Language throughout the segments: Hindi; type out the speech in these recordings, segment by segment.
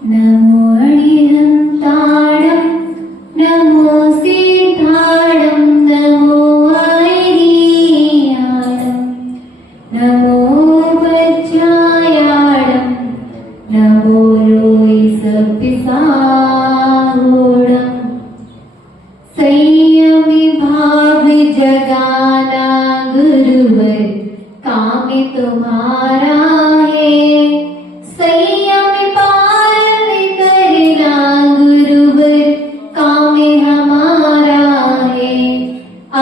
नमो अरिहन्ताणं नमो सिद्धाणं नमो ऐरियाणं नमो वज्रायाणं नमो लोहिसपिसाहोणं संयमी भाव जगाना गुरुवर कामे तुम्हारा है संयम पालन करना गुरुवर कामे हमारा है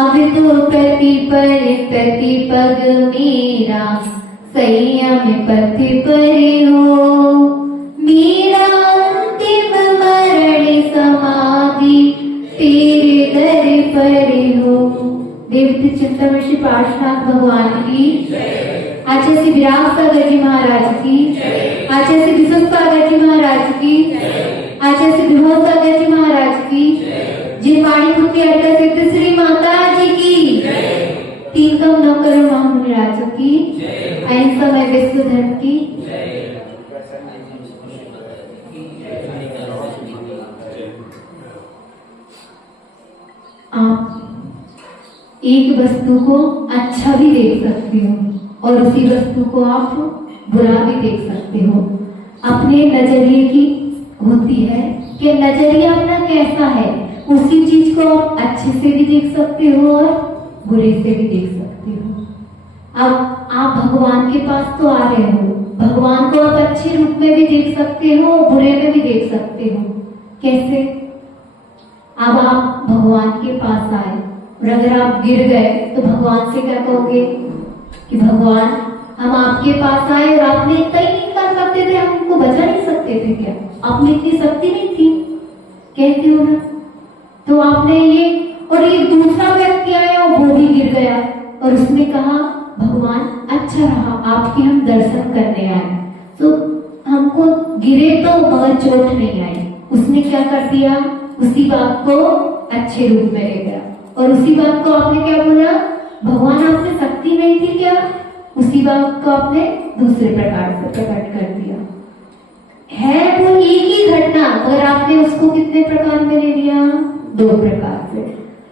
अब तो प्रतिपग मेरा संयम पथ पर हो मेरा अंतिम मरण समाधि तेरे दर पर हो। देवती चिंतन श्री पार्श्वनाथ भगवान की, आचार्य श्री विराग सागर जी महाराज की, आचार्य श्री विश्व सागर जी महाराज की, आचार्य श्री विभव सागर जी महाराज की, जी पाणी पुत्री अर्का सिद्ध श्री माता जी की, तीन कम नौकर महामुनिराज की, अहिंसा में विश्व धर्म की। आप एक वस्तु को अच्छा भी देख सकते हो और उसी वस्तु को आप बुरा भी देख सकते हो। अपने नजरिए की होती है कि नजरिया अपना कैसा है, उसी चीज को आप अच्छे से भी देख सकते हो और बुरे से भी देख सकते हो। अब आप भगवान के पास तो आ रहे हो, भगवान को आप अच्छे रूप में भी देख सकते हो, बुरे में भी देख सकते हो। कैसे? अब आप भगवान के पास आए और अगर आप गिर गए तो भगवान से क्या कहोगे कि भगवान हम आपके पास आए और आपने इतना ही नहीं कर सकते थे, हमको बचा नहीं सकते थे क्या? आप में इतनी शक्ति नहीं थी, कहते हो ना। तो आपने ये, और एक दूसरा व्यक्ति आया और वो भी गिर गया और उसने कहा भगवान अच्छा रहा आपके हम दर्शन करने आए, तो हमको गिरे तो मगर चोट नहीं आई। उसने क्या कर दिया, उसी बात को अच्छे रूप में ले गया और उसी बात को आपने क्या बोला, भगवान आपने शक्ति नहीं थी क्या, उसी बात को आपने दूसरे प्रकार से प्रकट कर दिया। है वो एक ही घटना मगर आपने उसको कितने प्रकार में ले लिया, दो प्रकार से।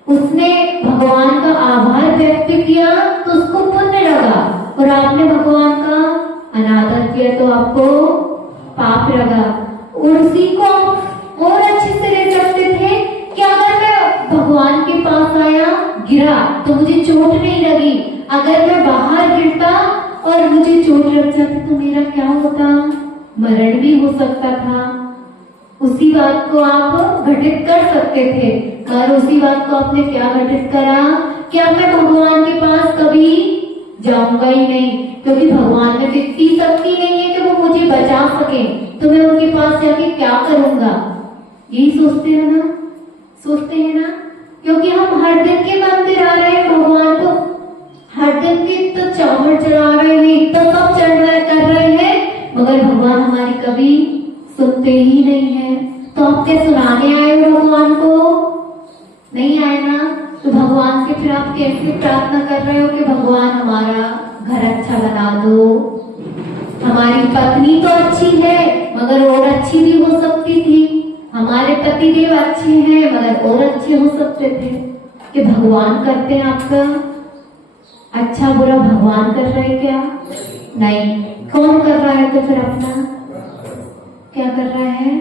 उसने भगवान का आभार व्यक्त किया तो उसको पुण्य लगा और आपने भगवान का अनादर किया तो आपको पाप लगा। और उसी को और अच्छे से ले सकते थे कि अगर मैं भगवान के पास आया गिरा तो मुझे चोट नहीं लगी, अगर मैं बाहर गिरता और मुझे चोट लग जाती तो मेरा क्या होता, मरण भी हो सकता था। उसी बात को आप घटित कर सकते थे और उसी बात को आपने क्या घटित करा कि अब मैं भगवान के पास कभी जाऊंगा ही नहीं, क्योंकि भगवान में इतनी शक्ति नहीं है कि वो मुझे बचा सके, तो मैं उनके पास जाके क्या करूंगा। यही सोचते हैं ना, सोचते हैं ना, क्योंकि हम हर दिन के मंदिर आ रहे हैं, भगवान को हर दिन की तो चावल चढ़ा रहे हैं, इतना सब चढ़ रहे कर रहे हैं, मगर भगवान हमारी कभी सुनते ही नहीं है। तो आप क्या सुनाने आए हो भगवान को? नहीं आए ना। तो भगवान से फिर आप कैसे प्रार्थना कर रहे हो कि भगवान हमारा घर अच्छा बना दो, हमारी पत्नी तो अच्छी है मगर और अच्छी भी हो सकती थी, हमारे पतिदेव अच्छे हैं मगर और अच्छे हो सकते थे। कि भगवान करते हैं आपका अच्छा बुरा, भगवान कर रहे हैं क्या? नहीं। कौन कर रहा है? तो फिर अपना क्या कर रहा है?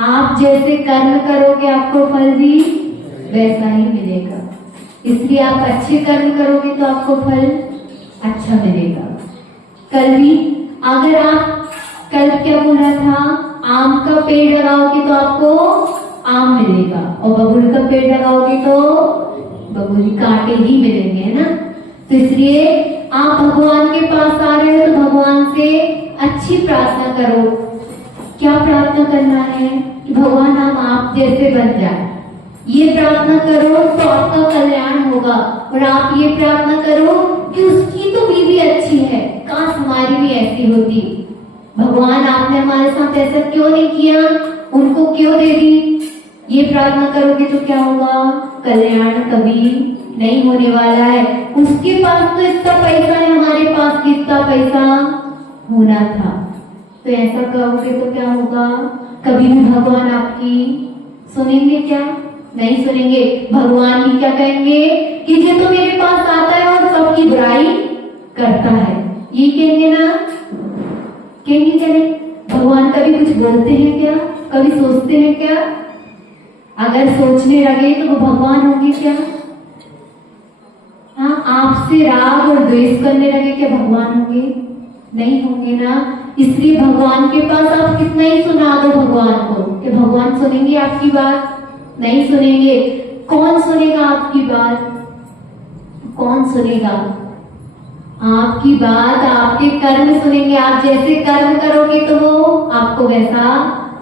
आप जैसे कर्म करोगे आपको फल भी वैसा ही मिलेगा, इसलिए आप अच्छे कर्म करोगे तो आपको फल अच्छा मिलेगा। कल भी अगर आप कल क्या बोला था, आम का पेड़ लगाओगे तो आपको आम मिलेगा और बबूल का पेड़ लगाओगे तो बबूल कांटे ही मिलेंगे, है ना। तो इसलिए आप भगवान के पास आ रहे हो तो भगवान से अच्छी प्रार्थना करो। क्या प्रार्थना करना है कि भगवान हम आप जैसे बन जाए, ये प्रार्थना करो तो आपका कल्याण होगा। और आप ये प्रार्थना करो कि उसकी तो बीवी अच्छी है, काश हमारी भी ऐसी होती। भगवान आपने हमारे साथ ऐसा क्यों नहीं किया, उनको क्यों दे दी। ये प्रार्थना करोगे तो क्या होगा, कल्याण कभी नहीं होने वाला है। उसके पास तो इतना पैसा है, हमारे पास कितना पैसा होना था। तो ऐसा कहोगे तो क्या होगा? कभी भी भगवान आपकी सुनेंगे क्या? नहीं सुनेंगे। भगवान भी क्या कहेंगे कि ये तो मेरे पास आता है और सबकी बुराई करता है, ये कहेंगे ना? कहेंगे क्या? नहीं। भगवान कभी कुछ बोलते हैं क्या? कभी सोचते हैं क्या? अगर सोचने लगे तो वो भगवान होंगे क्या? हाँ, आपसे राग और द्वेष करने लगे क्या भगवान होंगे? नहीं होंगे ना। इसलिए भगवान के पास आप कितना ही सुना दो भगवान को, कि भगवान सुनेंगे आपकी बात? नहीं सुनेंगे। कौन सुनेगा आपकी बात? कौन सुनेगा आपकी बात? आपके कर्म सुनेंगे। आप जैसे कर्म करोगे तो वो आपको वैसा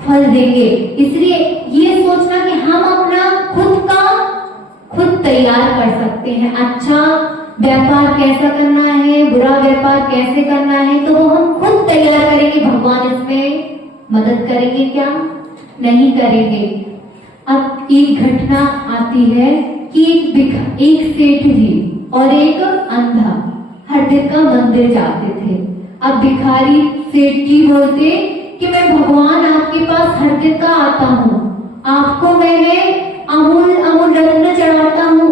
फल देंगे। इसलिए ये सोचना कि हम अपना खुद तैयार कर सकते हैं। अच्छा व्यापार कैसा करना है, बुरा व्यापार कैसे करना है, तो वो हम खुद तैयार करेंगे। भगवान इसमें मदद करेंगे क्या? नहीं करेंगे। अब एक घटना आती है कि एक सेठ जी और एक अंधा हर दिन का मंदिर जाते थे। अब भिखारी सेठ जी बोलते कि मैं भगवान आपके पास हर दिन का आता हूँ, आपको मैंने अमूल अमूल रत्न चढ़ाता हूँ,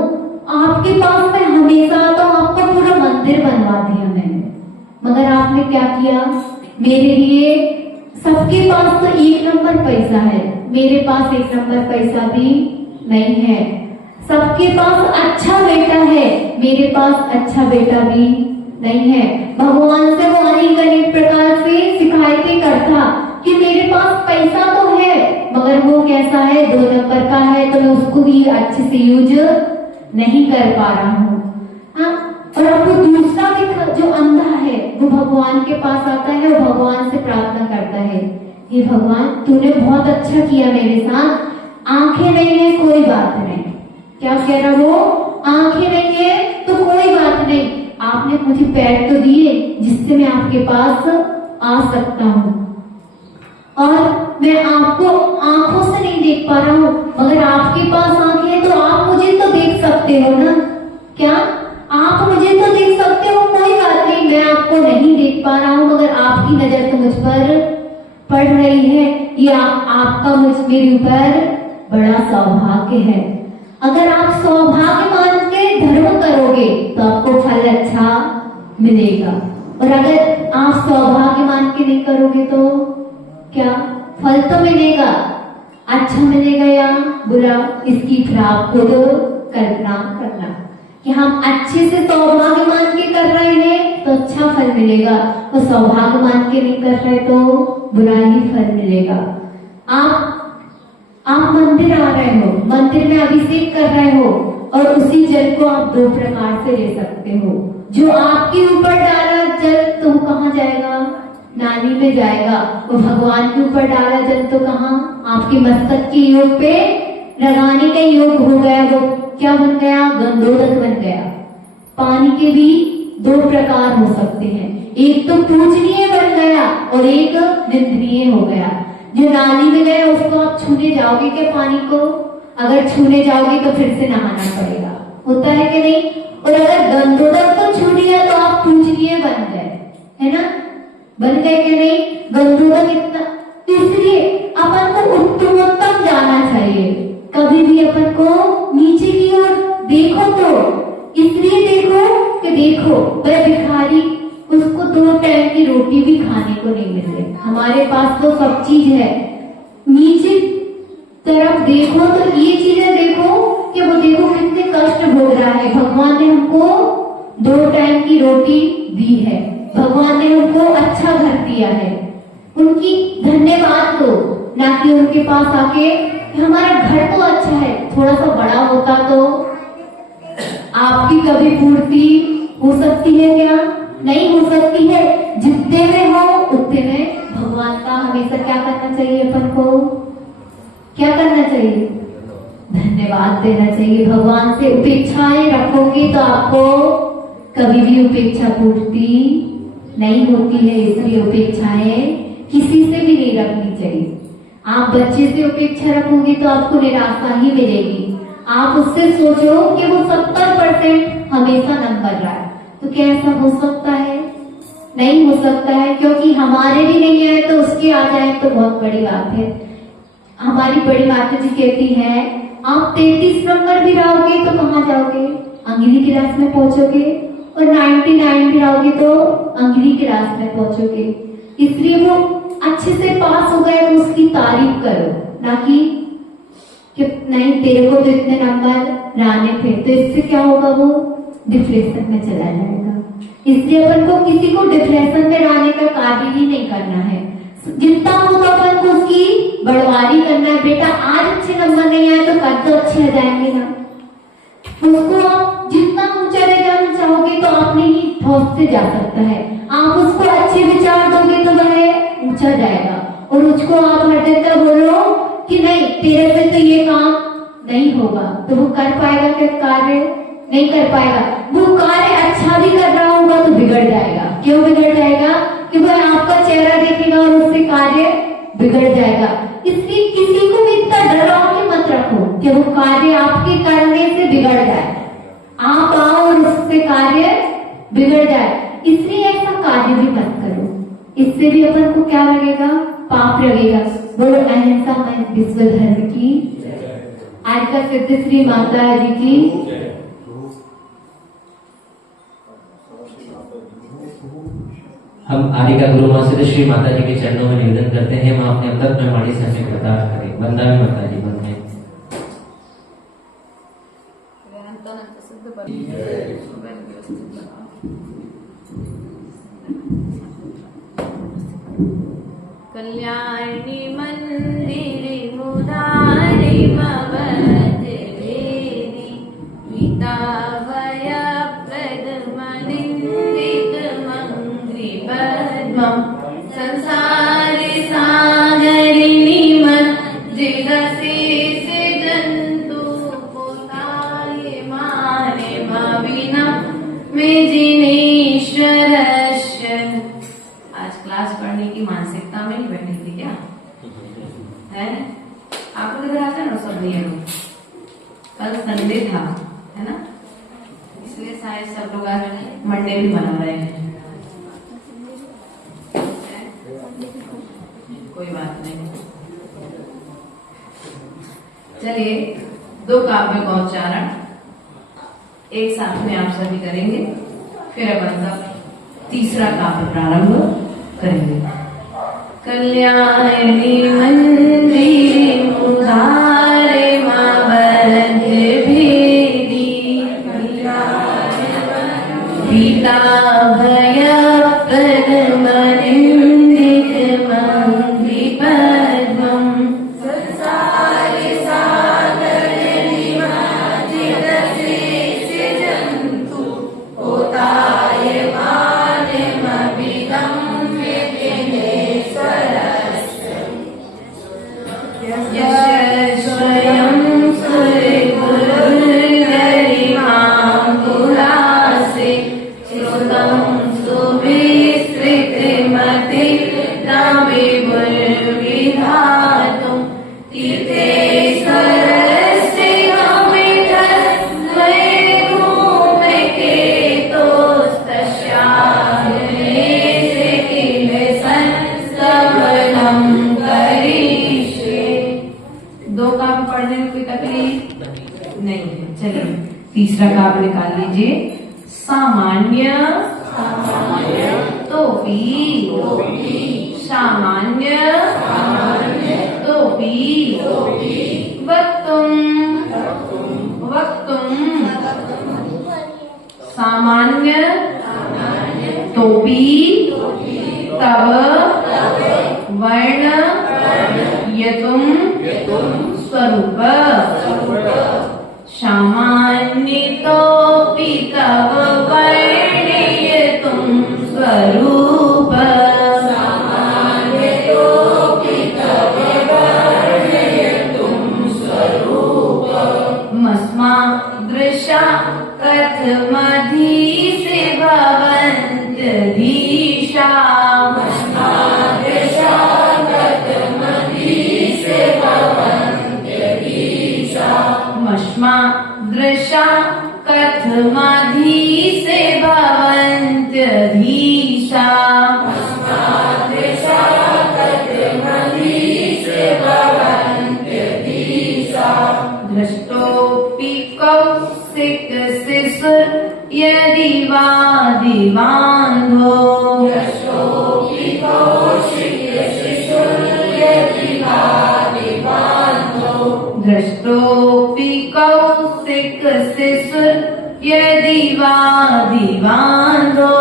आपके पास मैं हमेशा आता हूँ, आपका पूरा मंदिर बनवा दिया मैंने, मगर आपने क्या किया मेरे लिए? सबके पास तो एक नंबर पैसा है, मेरे पास एक नंबर पैसा भी नहीं है। सबके पास अच्छा बेटा है, मेरे पास अच्छा बेटा भी नहीं है। भगवान से वो अनेक प्रकार से शिकायतें करता कि मेरे पास पैसा तो है मगर वो कैसा है? 2 नंबर का है, तो मैं उसको भी अच्छे से यूज नहीं कर पा रहा हूँ। हाँ, और अब वो दूसरा जो अंधा है वो भगवान के पास आता है और भगवान से प्रार्थना करता है, हे भगवान तूने बहुत अच्छा किया मेरे साथ, आंखें नहीं है कोई बात नहीं। क्या कह रहा वो? आंखें नहीं है तो कोई बात नहीं, आपने मुझे पैर तो दिए जिससे मैं आपके पास आ सकता हूँ, और मैं आपको आंखों से नहीं देख पा रहा हूँ, मगर आपके पास आंखें हैं तो आप मुझे तो देख सकते हो ना? क्या आप मुझे तो देख सकते हो? कोई बात नहीं, मैं आपको नहीं देख पा रहा हूँ मगर आपकी नजर तो मुझ पर पड़ रही है, ये आपका मेरे ऊपर बड़ा सौभाग्य है। अगर आप सौभाग्य मान के धर्म करोगे तो आपको फल अच्छा मिलेगा, और अगर आप सौभाग्य मान के नहीं करोगे तो क्या फल तो मिलेगा? अच्छा मिलेगा या बुरा, इसकी फिर आप खुद कल्पना करना कि हम अच्छे से सौभाग्य मान के कर रहे हैं तो अच्छा फल मिलेगा, और सौभाग्य मान के नहीं कर रहे तो बुरा ही फल मिलेगा। आप मंदिर आ रहे हो, मंदिर में अभिषेक कर रहे हो, और उसी जल को आप 2 प्रकार से ले सकते हो। जो आपके ऊपर डाला जल तो कहाँ जाएगा? नाली में जाएगा। और भगवान के ऊपर डाला जल तो कहाँ? आपके मस्तक के योग पे लगाने का योग हो गया, वो क्या बन गया? गंधोदक बन गया। पानी के भी 2 प्रकार हो सकते हैं, एक तो पूजनीय बन गया और एक निंदनीय हो गया। जो नाली में गया उसको आप छूने जाओगे क्या पानी को? अगर छूने जाओगे तो फिर से नहाना पड़ेगा, होता है कि नहीं? और अगर गंधोदक को छू लिया तो आप पूजनीय बन गए, है ना? बन गए कि नहीं? गंधोदक इतना, इसलिए अपन को उत्तमोत्तम जाना चाहिए। कभी भी अपन को नीचे की ओर देखो तो इसलिए देखो कि देखो वह भिखारी, उसको 2 टाइम की रोटी भी खाने को नहीं मिल रही, हमारे पास तो सब चीज है। नीचे तरफ देखो तो ये चीजें देखो कि वो देखो कितने कष्ट भोग रहा है। भगवान ने हमको 2 टाइम की रोटी दी है, भगवान ने हमको अच्छा घर दिया है, उनकी धन्यवाद दो, ना कि उनके पास आके हमारा घर तो अच्छा है, थोड़ा सा बड़ा होता तो आपकी कभी पूर्ति हो सकती है क्या? नहीं हो सकती है। जितने में हो उतने में भगवान का हमेशा क्या करना चाहिए? अपन को क्या करना चाहिए? धन्यवाद देना चाहिए। भगवान से उपेक्षाएं रखोगे तो आपको कभी भी उपेक्षा पूर्ति नहीं होती है, इसलिए उपेक्षाएं किसी से भी नहीं रखनी चाहिए। आप बच्चे से उपेक्षा रखोगे तो आपको निराशा ही मिलेगी। आप उससे सोचो कि वो 70% हमेशा नंबर रहा है, तो क्या ऐसा हो सकता है? नहीं हो सकता है, क्योंकि हमारे भी नहीं आए तो उसके आ जाए तो बहुत बड़ी बात है। हमारी बड़ी माता जी कहती है, आप 33 नंबर भी रहोगे तो कहाँ जाओगे? अंग्रेजी क्लास में पहुंचोगे, और 99 भी रहोगे तो अंग्रेजी क्लास में पहुंचोगे। इसलिए वो अच्छे से पास हो गए तो उसकी तारीफ करो, ना कि नहीं तेरे को तो इतने नंबर लाने थे। तो इससे क्या होगा, वो डिप्रेशन में चला जाएगा। इसलिए अपन को किसी को डिप्रेशन में लाने का कार्य ही नहीं करना है। जितना होगा अपन को उसकी बढ़वारी करना है। बेटा आज अच्छे नंबर नहीं आए तो कल तो अच्छे आ जाएंगे ना। उसको आप जितना ऊंचा ले जाना चाहोगे तो आपने ही ठोस से जा सकता है। आप उसको अच्छे विचार दोगे तो वह ऊंचा जाएगा, और उसको आप हर देता बोलो कि नहीं तेरे से तो ये काम नहीं होगा, तो वो कर पाएगा क्या? कार्य नहीं कर पाएगा। वो कार्य अच्छा भी कर रहा होगा तो बिगड़ जाएगा। क्यों बिगड़ जाएगा? कि वह आपका चेहरा देखेगा और उससे कार्य बिगड़ जाएगा। इसलिए किसी को भी इतना डराओ के मत रखो कि वो कार्य आपके करने से बिगड़ जाए। आप आओ और उससे कार्य बिगड़ जाए, इसलिए ऐसा कार्य भी मत करो। इससे भी अपन को क्या लगेगा? पाप लगेगा। बोलो अहिंसा में विश्व धर्म की। आज का सिद्ध श्री माता जी की। हम आदि का गुरु माँ सिद्ध श्री माता जी के चरणों में निवेदन करते हैं, वहाँ अपने अंतर में वाणी से हमें प्रदान करें। वंदना माता जी, वंदे। कल्याणी मंदिर मुरारी मवद देवी गीता भय प्रदमनिंदित मंगरी पद्मम संसारी सागरिणी मंजिरसी सिदंतु पोताये माने भविना मेजिनेश्वरस्य। आज क्लास पढ़ने की मानसिकता में ही बैठी थी क्या? है आपको दिख रहा था ना सब नियम। कल संडे था, है ना, इसलिए शायद सब लोग आज मंडे भी मना रहे हैं। कोई बात नहीं, चलिए 2 काव्य का उच्चारण एक साथ में आप सभी करेंगे, फिर अपन तक तीसरा काव्य प्रारंभ करेंगे। कल्याणी मंदिर मुरारे मावद भेदी गीता भय प्रदमनिंदित मंगरी पद्मम संसारी सागरिणी मंजिरसी सिदंतु पोताये माने मविदम स्वयं सुरगुरुगरिमाकुलासे श्रुतं सुविस्तृतमति विधातुं तीर्थेश्वरस्य गमितस्मै भूमिकेतोस्तस्याग्नेसे किल संस्तवनं करिष्ये। 2 काव्य पढ़ने में कोई तकलीफ नहीं है। चलिए तीसरा काव्य निकाल लीजिए। सामान्य तोपी सामान्य तोपी वक्तुम वक्तुम सामान्य तोपी तव वर्ण यतुम स्वरूप सामान्यतोऽपि तव वर्णयितुं स्वरूप मस्मादृशा कथमधीसे भवन्त्यधीशा मस्मादृशा कथमधीसे भवन्त्यधीशा बांधो। दृष्टोऽपि कौशिक शिशुर यदि वादि बांधो।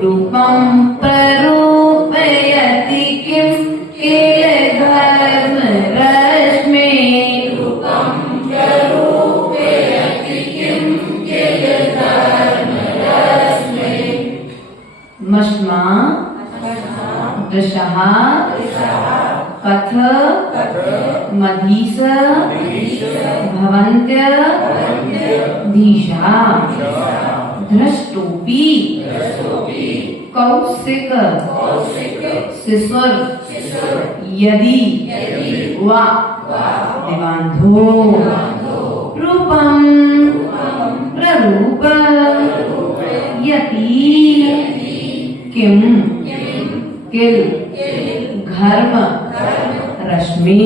रूपं प्ररूपयति किं किल धर्म रश्मे। मश्मा दृशः कथ मधीस भवन्त्य धीशा। दृष्टोऽपि कौशिक शिशुर यदि वा निबान्धो। रूपं प्ररूप यति किम किल घर्म रश्मि।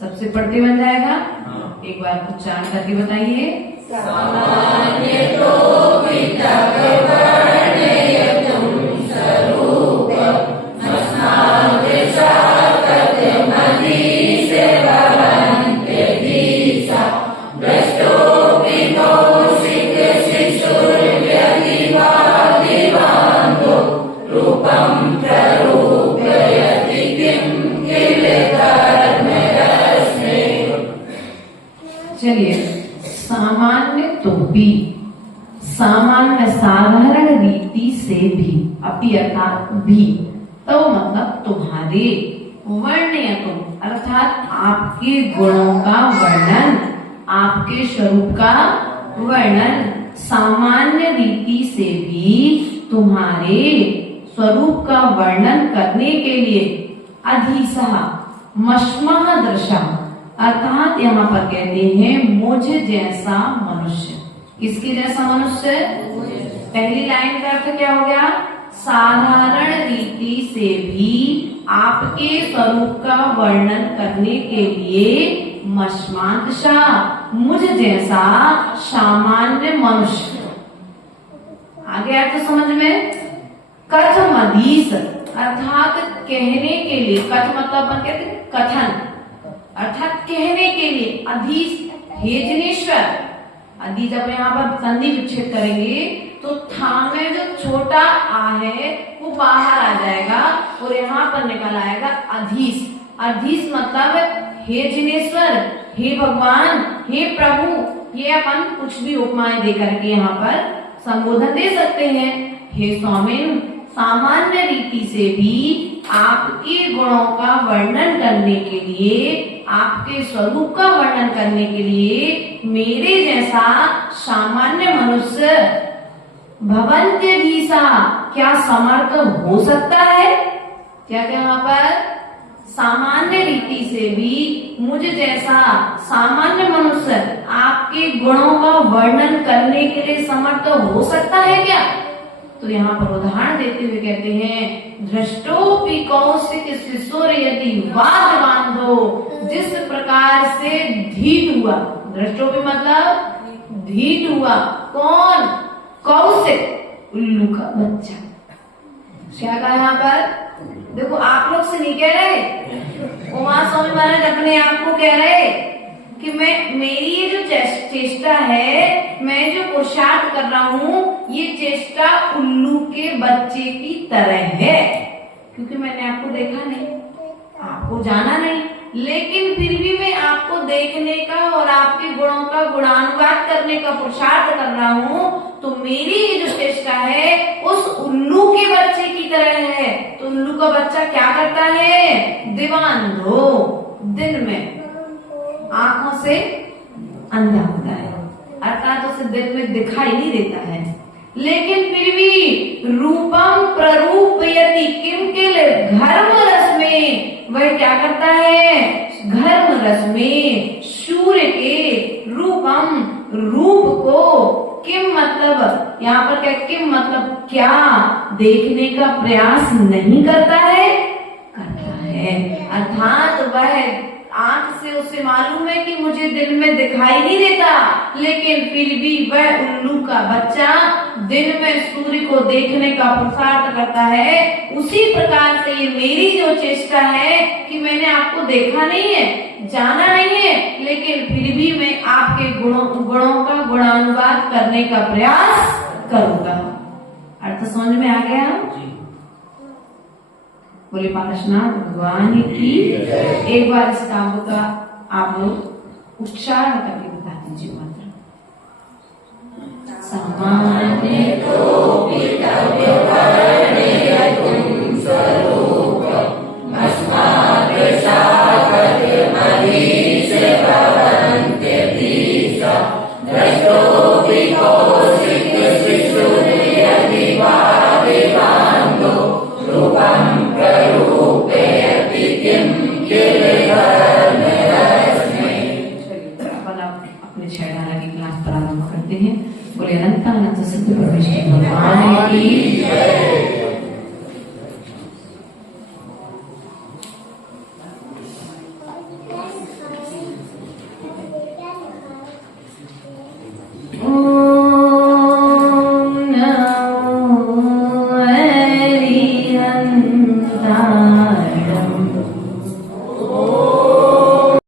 सबसे पढ़ते बन जाएगा। एक बार उच्चारण करके बताइए। चलिए, सामान्य तो भी, सामान्य साधारण रीति से भी, अपि अर्थात भी, तो मतलब तुम्हारे, वर्ण्य तुम अर्थात आपके गुणों का वर्णन, आपके स्वरूप का वर्णन सामान्य रीति से भी तुम्हारे स्वरूप का वर्णन करने के लिए अधीसः मश्मः दृशः अर्थात यहाँ पर कहते हैं मुझ जैसा मनुष्य। किसके जैसा मनुष्य? पहली लाइन का अर्थ क्या हो गया? साधारण रीति से भी आपके स्वरूप का वर्णन करने के लिए मश्मादशा मुझ जैसा सामान्य मनुष्य। आगे अर्थ समझ में। कथमधीस अर्थात कहने के लिए, कथ मतलब अपन कहते हैं कथन, अर्थात कहने के लिए अधीस हेजनेश्वर। अधी जब यहाँ पर संधि विच्छेद करेंगे तो था में जो छोटा आ है वो बाहर आ जाएगा और यहाँ पर निकल आएगा अधीस। अधीस मतलब हे जिनेश्वर, हे भगवान, हे प्रभु। ये अपन कुछ भी उपमाएं दे करके यहाँ पर संबोधन दे सकते हैं। हे स्वामिन, सामान्य रीति से भी आपके गुणों का वर्णन करने के लिए, आपके स्वरूप का वर्णन करने के लिए मेरे जैसा सामान्य मनुष्य भवन्त्यधीसा क्या समर्थ हो सकता है? क्या यहाँ पर सामान्य रीति से भी मुझ जैसा सामान्य मनुष्य आपके गुणों का वर्णन करने के लिए समर्थ हो सकता है क्या? तो यहाँ पर उदाहरण देते हुए कहते हैं दृष्टोऽपि कौशिक शिशुर यदि वाद बांधो। जिस प्रकार से धीट हुआ, दृष्टोऽपि मतलब धीट हुआ, कौन? कौशिक, उल्लू का बच्चा। क्या कहा यहाँ पर? देखो आप लोग से नहीं कह रहे, उमा स्वामी महाराज अपने आप को कह रहे कि मेरी ये जो चेष्टा है, मैं जो पुरुषार्थ कर रहा हूँ, ये चेष्टा उल्लू के बच्चे की तरह है। क्योंकि मैंने आपको देखा नहीं, आपको जाना नहीं, लेकिन फिर भी मैं आपको देखने का और आपके गुणों का गुणानुवाद करने का पुरुषार्थ कर रहा हूँ। तो मेरी ये जो चेष्टा है उस उल्लू के बच्चे की तरह है। तो उल्लू का बच्चा क्या करता है? दिवांधो, दिन में आंखों से अंधा होता है, अर्थात उसे दिन में दिखाई नहीं देता है, लेकिन फिर भी रूपम प्ररूपयति किम किल घर्म रस में वह क्या करता है? घर्म रस में सूर्य के रूपम रूप को, किम मतलब यहाँ पर क्या, किम मतलब क्या, देखने का प्रयास नहीं करता है? करता है। अर्थात वह आंख से उसे मालूम है कि मुझे दिन में दिखाई नहीं देता, लेकिन फिर भी वह उल्लू का बच्चा दिन में सूर्य को देखने का पुरुषार्थ करता है। उसी प्रकार से ये मेरी जो चेष्टा है कि मैंने आपको देखा नहीं है, जाना नहीं है, लेकिन फिर भी मैं आपके गुणों का गुणानुवाद करने का प्रयास करूंगा। अर्थ समझ में आ गया? बोले पारसनाथ भगवान की। एक बार इस काव्य का आप लोग उच्चारण करके बता दीजिए मंत्र। सम्मान